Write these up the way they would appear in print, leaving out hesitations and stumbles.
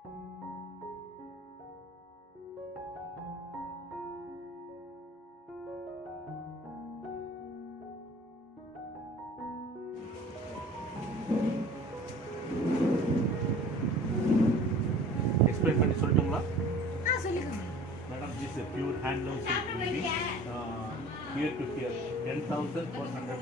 Explain பண்ணி சொல்லட்டுங்களா? சொல்லுங்க madam. This is a pure handloom silk weaving, here to here 10,400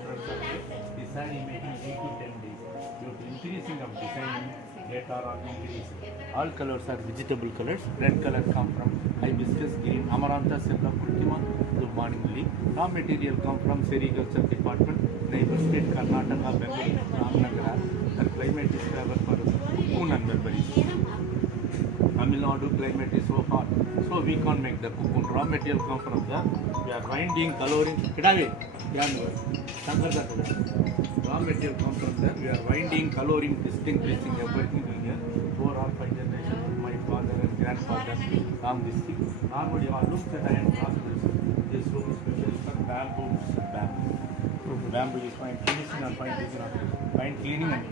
this saree making 8 to 10 days. Due to increasing of designing later on increasing. All colors are vegetable colors. Red color come from hibiscus green, amaranthus from Kultima, Dubmanimuli. Raw material come from sericulture department, neighbor state Karnataka, Bengaluru, Ramnagara. The climate is favorable for cocoon and berries. Tamil Nadu climate is so hot, so we can't make the cocoon. Raw material come from the, we are winding, coloring, raw material come from there, we are winding, coloring, distinguishing everything here. 4 or 5 generations of my father and grandfather from this thing. Normally all looks at I am hospitals. This room is specially for bamboo. Bamboo is fine finishing and fine cleaning and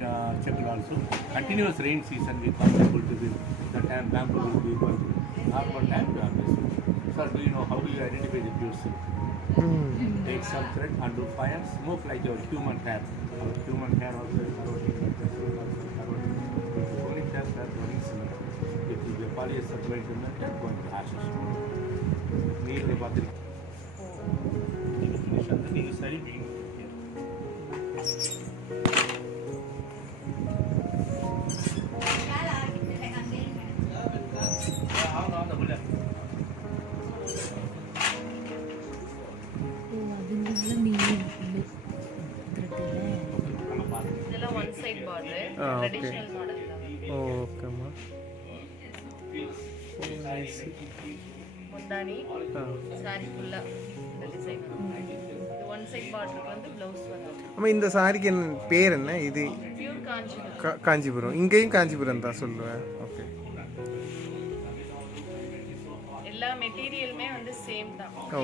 checked also. Continuous rain season we can't able to do. The time bamboo will be working. Normal time we are missing. Sir, do you know how do you identify the pure silk? Take some thread and do fire, smoke like your human hair. Our human hair also is corroding. Only just that running similar. If you be polyester thread in that, going to ashes. Nearly battery. Finish and then you study being here. one side border, traditional model. Okay, ma. Nice. Mundani, saree fulla, the design. The one side border வந்து blouse வரும். அம்மா இந்த சாரிக்கு பேர் என்ன? இது pure Kanchipuram. Kanchipuram. இங்கேயும் காஞ்சிபுரம் தான் சொல்லுவேன். ஓகே. எல்லா மெட்டீரியலுமே வந்து சேம் தான். Okay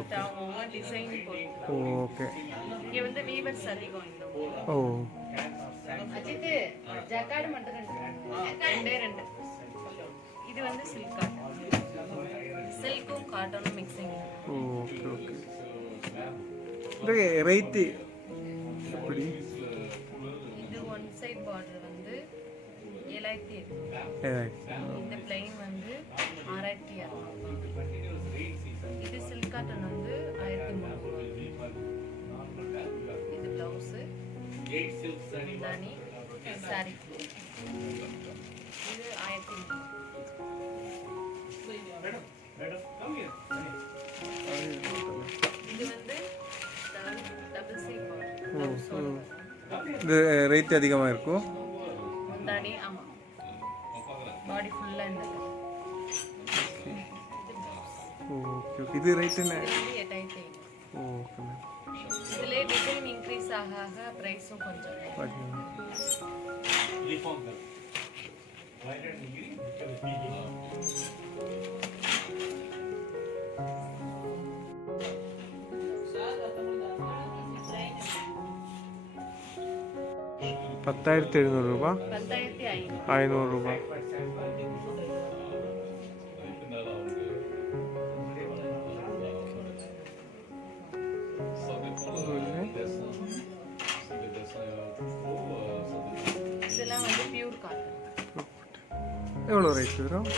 okay. அவங்க டிசைன் போட்டு. ஓகே. இங்க வந்து வீவர்ஸ் அதிகம் இந்த. ஓ. அஜித் ஜக்கார்ட் மட்டும் ரெண்டு. இது வந்து சில்க் காட்டன். சில்க்கும் காட்டனும் மிக்சிங். Okay okay. இந்த ரேட் எப்படி? இது ஒன் சைடு பார்டர் வந்து 7,800. இந்த ப்ளைன் வந்து 6,200. இது சில்க் காட்டன் வந்து 1,300. இது பிளவுஸ் முந்தானி சாரி இது 1,300. இது வந்து டபுள் சைட் பார்டர். இது ரேட் அதிகமாக இருக்கும். முந்தானி ஆமாம் பாடி ஃபுல்லாக இந்த ஓகே ஓகே. இது ரேட் என்ன? 8,500. Okay ma'am. இதிலே டிசைன் இன்க்ரீஸ் ஆக ஆக ப்ரைஸும் கொஞ்சம் ₹10,700. 10,500. இதெல்லாம் வந்து பியூர் காட்டன். எவ்வளோ ரேட் வரும்?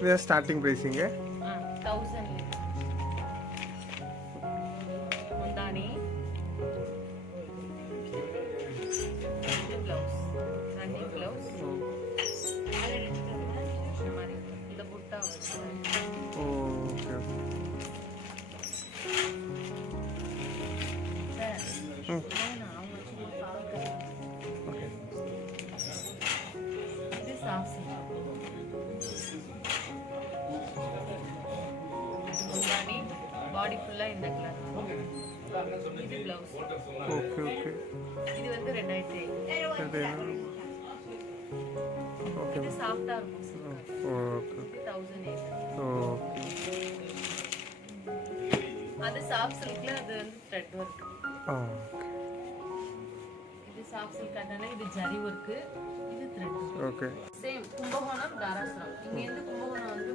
இது ஸ்டார்டிங் ப்ரைஸிங்க 1000. முந்தானி இது பிளவுஸ் ரன்னிங் பிளவுஸ் இந்த புட்டா ஓகே இது சாக்ஸ் முந்தானி பாடி ஃபுல்லா இந்த கலர். இது பிளவுஸ். Okay okay. இது வந்து 2,500. ஓகே. இது சாஃப்ட்டா இருக்கும். ஓகே. 1,800. ஓகே. அது சாஃப்ட் சில்க்ல அது வந்து த்ரெட் வர்க். ஓகே. இது சாஃப்ட் சில்க் காட்டன்ல இது ஜரி ஒர்க், இது thread. Okay. Same Kumbakonam Darasuram. இங்க இருந்து கும்பகோணம் வந்து